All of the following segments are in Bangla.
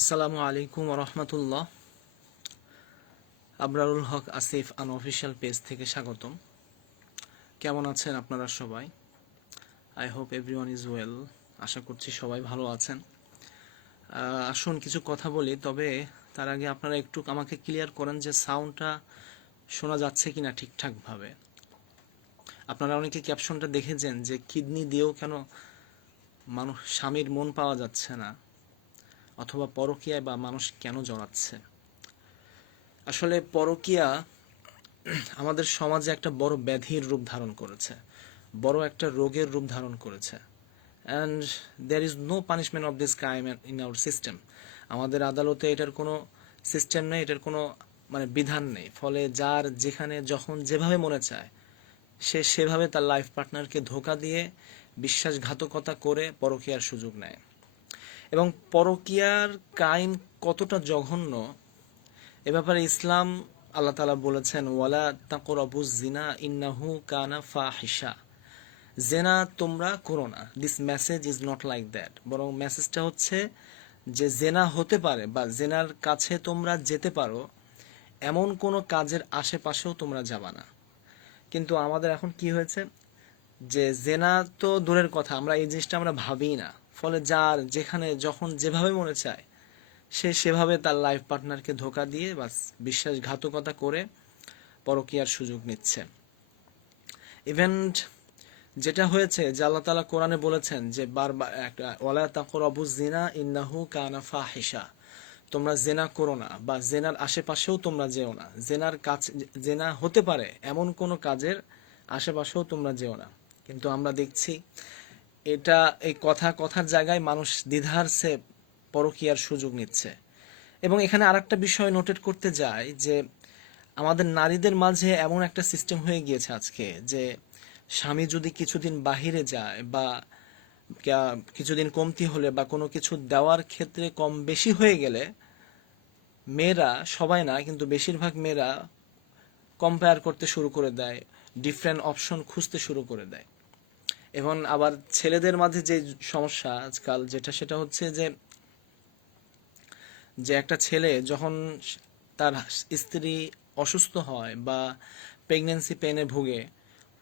আসসালামু আলাইকুম রহমতুল্লাহ। আবরারুল হক আসিফ আনঅফিশিয়াল পেজ থেকে স্বাগতম। কেমন আছেন আপনারা সবাই? I hope everyone is well. আশা করছি সবাই ভালো আছেন। আসুন কিছু কথা বলি, তবে তার আগে আপনারা একটু আমাকে ক্লিয়ার করেন যে সাউন্ডটা শোনা যাচ্ছে কিনা ঠিকঠাকভাবে। আপনারা অনেকে ক্যাপশনটা দেখেছেন যে কিডনি দিয়েও কেন মানুষ স্বামীর মন পাওয়া যাচ্ছে না, অথবা পরকীয়ায় বা মানুষ কেন জড়াচ্ছে। আসলে পরকীয়া আমাদের সমাজে একটা বড় ব্যাধির রূপ ধারণ করেছে, বড় একটা রোগের রূপ ধারণ করেছে। And there is no punishment of this crime in our system. আমাদের আদালতে এটার কোনো সিস্টেম নেই, এটার কোনো বিধান নেই। ফলে যার যেখানে যখন যেভাবে মনে চায় সে সেভাবে তার লাইফ পার্টনারকে ধোঁকা দিয়ে বিশ্বাসঘাতকতা করে পরকীয়ার সুযোগ নেয়। এবং পরকীয়ার ক্রাইম কতটা জঘন্য এ ব্যাপারে ইসলাম আল্লাহ তাআলা বলেছেন, ওয়ালা তাকরাবুজ জিনা ইন্নাহু কানা ফাহিশা। জেনা তোমরা করো না। This message is not like that. বরং মেসেজটা হচ্ছে যে জেনা হতে পারে বা জেনার কাছে তোমরা যেতে পারো, এমন কোনো কাজের আশেপাশেও তোমরা যাবা না। কিন্তু আমাদের এখন কি হয়েছে যে জেনা তো দূরের কথা, আমরা এই জিনিসটা আমরা ভাবিই না। ফলে যার যেখানে যখন যেভাবে মনে চায় সে সেভাবে তার লাইফ পার্টনারকে ধোঁকা দিয়ে বাস বিশ্বাসঘাতকতা করে পরকীয়ার সুযোগ নিচ্ছে। ইভেন যেটা হয়েছে যে আল্লাহ তাআলা কোরআনে বলেছেন যে বারবার একটা ওয়ালা তাকরাবুজ জিনা ইন্নাহু কানা ফাহিশা। তোমরা জেনা করো না বা জেনার আশেপাশেও তোমরা যেও না। জেনার কাছে জেনা হতে পারে এমন কোনো কাজের আশেপাশেও তোমরা যেও না। কিন্তু আমরা দেখছি এটা এই কথার জায়গায় মানুষ দ্বিধার সে পরকীয়ার সুযোগ নিচ্ছে। এবং এখানে আরেকটা বিষয় নোটেট করতে যায় যে আমাদের নারীদের মাঝে এমন একটা সিস্টেম হয়ে গিয়েছে আজকে যে স্বামী যদি কিছুদিন বাহিরে যায় বা কিছুদিন কমতি হলে বা কোনো কিছু দেওয়ার ক্ষেত্রে কম বেশি হয়ে গেলে মেয়েরা, সবাই না কিন্তু বেশিরভাগ মেয়েরা কম্পেয়ার করতে শুরু করে দেয়, ডিফারেন্ট অপশন খুঁজতে শুরু করে দেয়। এবং আবার ছেলেদের মাঝে যে সমস্যা আজকাল যেটা, সেটা হচ্ছে যে যে একটা ছেলে যখন তার স্ত্রী অসুস্থ হয় বা প্রেগনেন্সি পেনে ভুগে,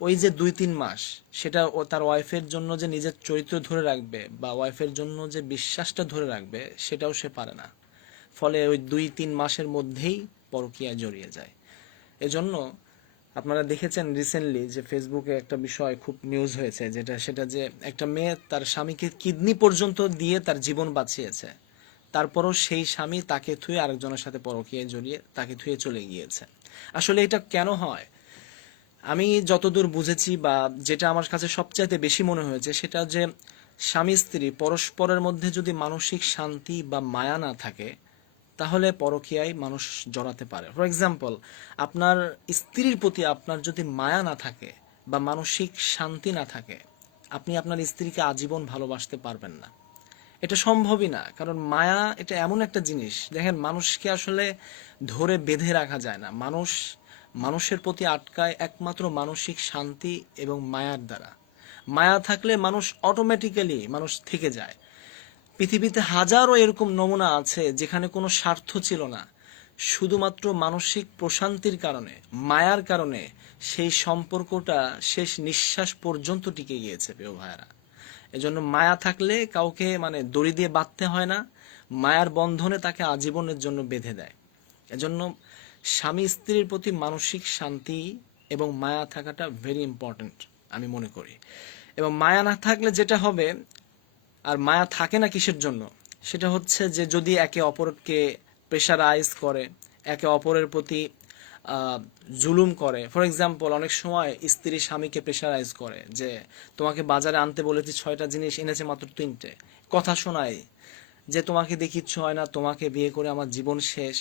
ওই যে 2-3 মাস সেটা ও তার ওয়াইফের জন্য যে নিজের চরিত্র ধরে রাখবে বা ওয়াইফের জন্য যে বিশ্বাসটা ধরে রাখবে সেটাও সে পারে না। ফলে ওই 2-3 মাসের মধ্যেই পরকীয়ায় জড়িয়ে যায়। এজন্য আপনারা দেখেছেন রিসেন্টলি যে ফেসবুকে একটা বিষয় খুব নিউজ হয়েছে, সেটা যে একটা মেয়ে তার স্বামীকে কিডনি পর্যন্ত দিয়ে তার জীবন বাঁচিয়েছে, তারপরও সেই স্বামী তাকে থুয়ে আরেকজনের সাথে পরকীয়ায় জড়িয়ে তাকে থুয়ে চলে গিয়েছে। আসলে এটা কেন হয়? আমি যতদূর বুঝেছি বা যেটা আমার কাছে সবচাইতে বেশি মনে হয়েছে সেটা যে স্বামী স্ত্রী পরস্পরের মধ্যে যদি মানসিক শান্তি বা মায়া না থাকে তাহলে পরকীয়ায় মানুষ জড়াতে পারে। ফর এক্সাম্পল, আপনার স্ত্রীর প্রতি আপনার যদি মায়া না থাকে বা মানসিক শান্তি না থাকে, আপনি আপনার স্ত্রীকে আজীবন ভালোবাসতে পারবেন না। এটা সম্ভবই না, কারণ মায়া এটা এমন একটা জিনিস, দেখেন মানুষকে আসলে ধরে বেঁধে রাখা যায় না। মানুষের প্রতি আটকায় একমাত্র মানসিক শান্তি এবং মায়ার দ্বারা। মায়া থাকলে মানুষ অটোমেটিক্যালি মানুষ থেকে যায়। পৃথিবীতে হাজারো এরকম নমুনা আছে যেখানে কোনো স্বার্থ ছিল না, শুধুমাত্র মানসিক প্রশান্তির কারণে, মায়ার কারণে সেই সম্পর্কটা শেষ নিঃশ্বাস পর্যন্ত টিকে গিয়েছে প্রিয় ভাইয়ারা। এজন্য মায়া থাকলে কাউকে দড়ি দিয়ে বাঁধতে হয় না, মায়ার বন্ধনে তাকে আজীবনের জন্য বেঁধে দেয়। এজন্য স্বামী স্ত্রীর প্রতি মানসিক শান্তি এবং মায়া থাকাটা ভেরি ইম্পর্ট্যান্ট আমি মনে করি। এবং মায়া না থাকলে যেটা হবে, আর মায়া থাকে না কিসের জন্য, সেটা হচ্ছে যে যদি একে অপরকে প্রেশারাইজ করে, একে অপরের প্রতি জুলুম করে। ফর এক্সাম্পল, অনেক সময় স্ত্রী স্বামীকে প্রেশারাইজ করে যে তোমাকে বাজারে আনতে বলেছি 6টা জিনিস, এনেছে মাত্র 3টে। কথা শোনায় যে তোমাকে দেখি ইচ্ছে হয় না, তোমাকে বিয়ে করে আমার জীবন শেষ,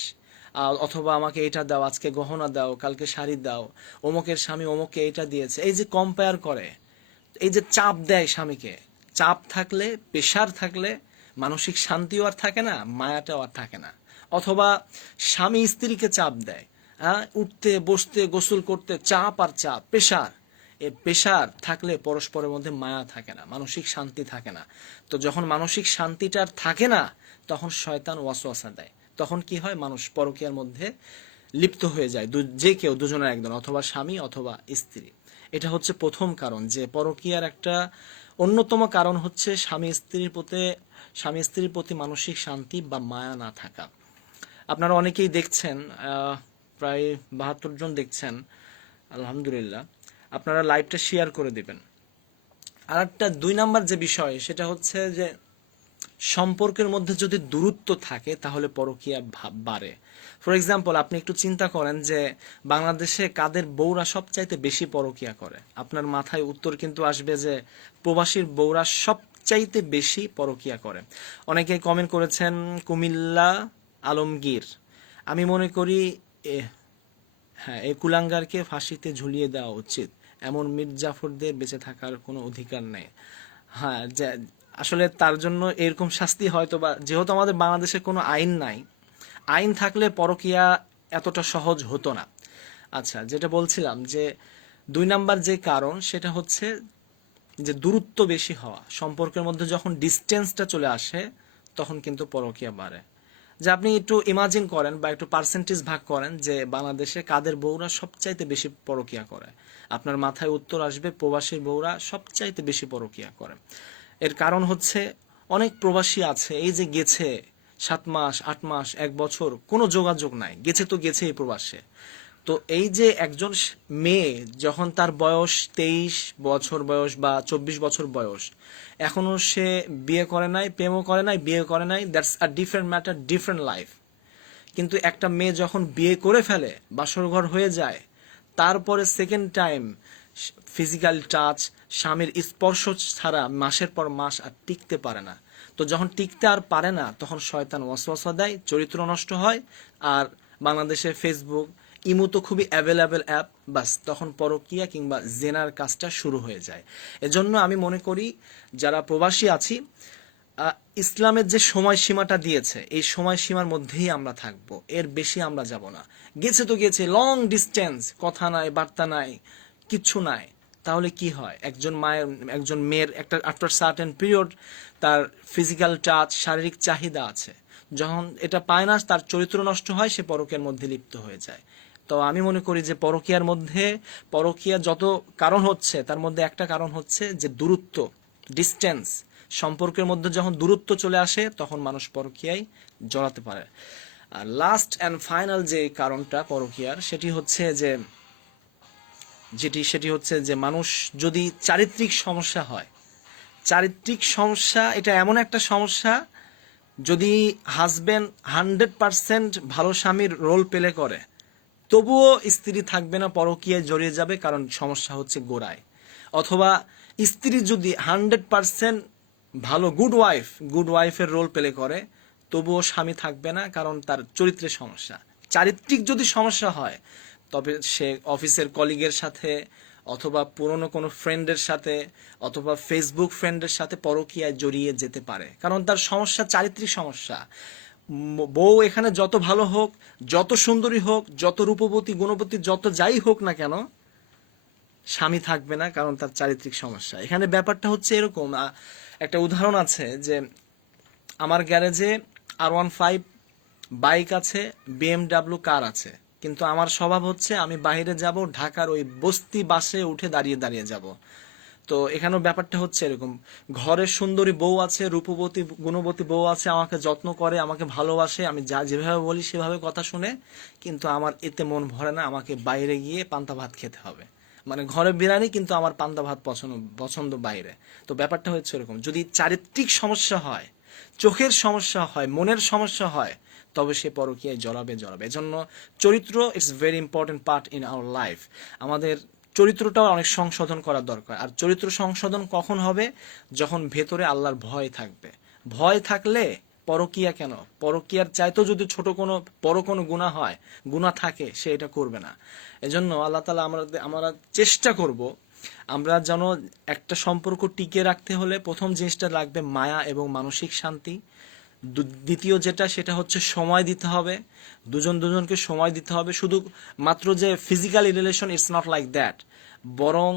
অথবা আমাকে এটা দাও, আজকে গহনা দাও, কালকে শাড়ি দাও, অমুকের স্বামী অমুককে এটা দিয়েছে। এই যে কম্পেয়ার করে, এই যে চাপ দেয় স্বামীকে, চাপ থাকলে, প্রেশার থাকলে মানসিক শান্তিও আর থাকে না, মায়াটাও আর থাকে না। অথবা স্বামী স্ত্রীকে চাপ দেয়, হ্যাঁ, উঠতে বসতে গোসল করতে চাপ আর চাপ, প্রেশার। এই প্রেশার থাকলে পরস্পরের মধ্যে মায়া থাকে না, মানসিক শান্তি থাকে না। তো যখন মানসিক শান্তিটা আর থাকে না, তখন শয়তান ওয়াসওয়াসা দেয়, তখন কি হয়, মানুষ পরকীয়ার মধ্যে লিপ্ত হয়ে যায়, যে কেউ দুজনের একজন, অথবা স্বামী অথবা স্ত্রী। এটা হচ্ছে প্রথম কারণ, যে পরকীয়ার একটা অন্যতম কারণ হচ্ছে স্বামী স্ত্রীর প্রতি মানসিক শান্তি বা মায়া না থাকা। আপনারা অনেকেই দেখছেন, প্রায় 72 জন দেখছেন, আলহামদুলিল্লাহ। আপনারা লাইভটা শেয়ার করে দিবেন। আর একটা 2 নাম্বার যে বিষয়, সেটা হচ্ছে যে সম্পর্কের মধ্যে যদি দূরত্ব থাকে তাহলে পরকীয়া ভাব বাড়ে। ফর এক্সাম্পল, আপনি একটু চিন্তা করেন যে বাংলাদেশে কাদের বউরা সবচাইতে বেশি পরকীয়া করে। আপনার মাথায় উত্তর কিন্তু আসবে যে প্রবাসীর বউরা সবচাইতে বেশি পরকীয়া করে। অনেকে কমেন্ট করেছেন কুমিল্লা আলমগীর। আমি মনে করি হ্যাঁ, এই কুলাঙ্গারকে ফাঁসিতে ঝুলিয়ে দেওয়া উচিত, এমন মির্জাফরদের বেঁচে থাকার কোনো অধিকার নেই। হ্যাঁ, যে আসলে তার জন্য এরকম শাস্তি হয়তো বা, যেহেতু আমাদের বাংলাদেশে কোনো আইন নাই, আইন থাকলে পরকীয়া এতটা সহজ হতো না। আচ্ছা, যেটা বলছিলাম যে 2 নাম্বার যে কারণ, সেটা হচ্ছে যে দূরত্ব বেশি হওয়া। সম্পর্কের মধ্যে যখন ডিস্টেন্সটা চলে আসে তখন কিন্তু পরকীয়া বাড়ে। যে আপনি একটু ইমাজিন করেন বা একটু পার্সেন্টেজ ভাগ করেন যে বাংলাদেশে কাদের বউরা সবচাইতে বেশি পরকীয়া করে। আপনার মাথায় উত্তর আসবে প্রবাসীর বউরা সবচাইতে বেশি পরকীয়া করে। এর কারণ হচ্ছে অনেক প্রবাসী আছে, এই যে গেছে 7 মাস 8 মাস 1 বছর কোনো যোগাযোগ নাই, গেছে তো গেছে এই প্রবাসে। তো এই যে একজন মেয়ে যখন তার বয়স 23 বছর বয়স বা 24 বছর বয়স, এখনো সে বিয়ে করে নাই, প্রেমও করে নাই, বিয়ে করে নাই, that's a different matter, different life. কিন্তু একটা মেয়ে যখন বিয়ে করে ফেলে, বাসরঘর হয়ে যায়, তারপরে সেকেন্ড টাইম ফিজিক্যাল টাচ, স্বামীর স্পর্শ ছাড়া মাসের পর মাস আর টিকতে পারে না। তো যখন টিকতে আর পারে না, তখন শয়তান ওয়াসওয়াসা দেয়, চরিত্র নষ্ট হয়। আর বাংলাদেশে ফেসবুক, ইমো তো খুবই অ্যাভেলেবেল অ্যাপ, বাস তখন পরকীয়া কিংবা জেনার কাজটা শুরু হয়ে যায়। এজন্য আমি মনে করি যারা প্রবাসী আছি, ইসলামের যে সময়সীমাটা দিয়েছে, এই সময়সীমার মধ্যেই আমরা থাকব, এর বেশি আমরা যাব না। গেছে তো গেছে, লং ডিস্টেন্স, কথা নাই বার্তা নাই, কিচ্ছু নাই। তাহলে কি হয়, একজন মেয়ের একটা আফটার সার্টেন পিরিয়ড তার ফিজিক্যাল টাচ, শারীরিক চাহিদা আছে, যখন এটা পায় না, তার চরিত্র নষ্ট হয়, সে পরকীয়ার মধ্যে লিপ্ত হয়ে যায়। তো আমি মনে করি যে পরকীয়া যত কারণ হচ্ছে, তার মধ্যে একটা কারণ হচ্ছে যে দূরত্ব, ডিস্টেন্স। সম্পর্কের মধ্যে যখন দূরত্ব চলে আসে তখন মানুষ পরকীয়ায় জড়াতে পারে। আর লাস্ট অ্যান্ড ফাইনাল যে কারণটা পরকীয়ার, সেটি হচ্ছে যে মানুষ যদি চারিত্রিক সমস্যা হয়, চারিত্রিক সমস্যা এটা এমন একটা সমস্যা, যদি হাজবেন্ড 100% ভালো স্বামীর রোল প্লে করে, তবুও স্ত্রী থাকবে না, পরকীয়ায় জড়িয়ে যাবে, কারণ সমস্যা হচ্ছে গোড়ায়। অথবা স্ত্রী যদি 100% ভালো গুড ওয়াইফের রোল প্লে করে, তবুও স্বামী থাকবে না, কারণ তার চরিত্রের সমস্যা। চারিত্রিক যদি সমস্যা হয়, তবে সে অফিসের কলিগের সাথে অথবা পুরনো কোনো ফ্রেন্ডের সাথে অথবা ফেসবুক ফ্রেন্ডের সাথে পরকীয়ায় জড়িয়ে যেতে পারে, কারণ তার সমস্যা চারিত্রিক সমস্যা। বউ এখানে যত ভালো হোক, যত সুন্দরী হোক, যত রূপবতী গুণবতী, যত যাই হোক না কেন, স্বামী থাকবে না, কারণ তার চারিত্রিক সমস্যা। এখানে ব্যাপারটা হচ্ছে এরকম, একটা উদাহরণ আছে যে আমার গ্যারেজে R15 বাইক আছে, BMW কার আছে, কিন্তু আমার স্বভাব হচ্ছে আমি বাইরে যাব, ঢাকার ওই বস্তি বাসে উঠে দাঁড়িয়ে দাঁড়িয়ে যাব। তো এখানেও ব্যাপারটা হচ্ছে এরকম, ঘরের সুন্দরী বউ আছে, রূপবতী গুণবতী বউ আছে, আমাকে যত্ন করে, আমাকে ভালোবাসে, আমি যেভাবে বলি সেভাবে কথা শুনে, কিন্তু আমার এতে মন ভরে না, আমাকে বাইরে গিয়ে পান্তা ভাত খেতে হবে। মানে ঘরে বিরিয়ানি, কিন্তু আমার পান্তা ভাত পছন্দ বাইরে। তো ব্যাপারটা হচ্ছে এরকম, যদি চারিত্রিক সমস্যা হয়, চোখের সমস্যা হয়, মনের সমস্যা হয়, তবে সে পরকীয়ায় জড়াবে। এজন্য চরিত্র it's very important part in our life. আমাদের চরিত্রটাও অনেক সংশোধন করা দরকার। আর চরিত্র সংশোধন কখন হবে, যখন ভেতরে আল্লাহর ভয় থাকবে। ভয় থাকলে পরকীয়া কেন, পরকীয়ার চাইতেও যদি ছোট কোনো বড় কোনো গুনাহ থাকে, সে এটা করবে না। এজন্য আল্লাহ তাআলা আমরা চেষ্টা করব, আমরা যেন একটা সম্পর্ক টিকিয়ে রাখতে হলে প্রথম জিনিসটা লাগবে মায়া এবং মানসিক শান্তি। দ্বিতীয় যেটা সেটা হচ্ছে সময় দিতে হবে, দুজন দুজনকে সময় দিতে হবে। শুধু মাত্র যে physically relation, it's not like that, বরং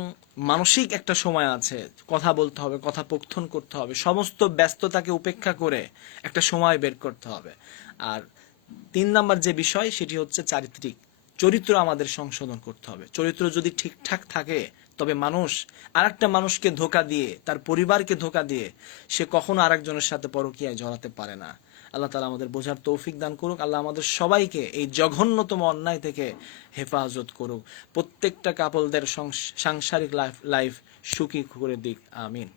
মানসিক একটা সময় আছে, কথা বলতে হবে, কথোপকথন করতে হবে, সমস্ত ব্যস্ততাকে উপেক্ষা করে একটা সময় বের করতে হবে। আর 3 নাম্বার যে বিষয় সেটি হচ্ছে চারিত্রিক চরিত্র আমাদের সংশোধন করতে হবে। চরিত্র যদি ঠিকঠাক থাকে তবে মানুষ আরেকটা মানুষকে ধোঁকা দিয়ে, তার পরিবারকে ধোঁকা দিয়ে সে কখনো আরেকজনের সাথে পরকীয়ায় জড়াতে পারে না। আল্লাহ তাআলা আমাদের বোঝার তৌফিক দান করুক। আল্লাহ আমাদের সবাইকে এই জঘন্যতম অন্যায় থেকে হেফাজত করুক। প্রত্যেকটা কাপলদের সাংসারিক লাইফ সুখী করে দিক। আমিন।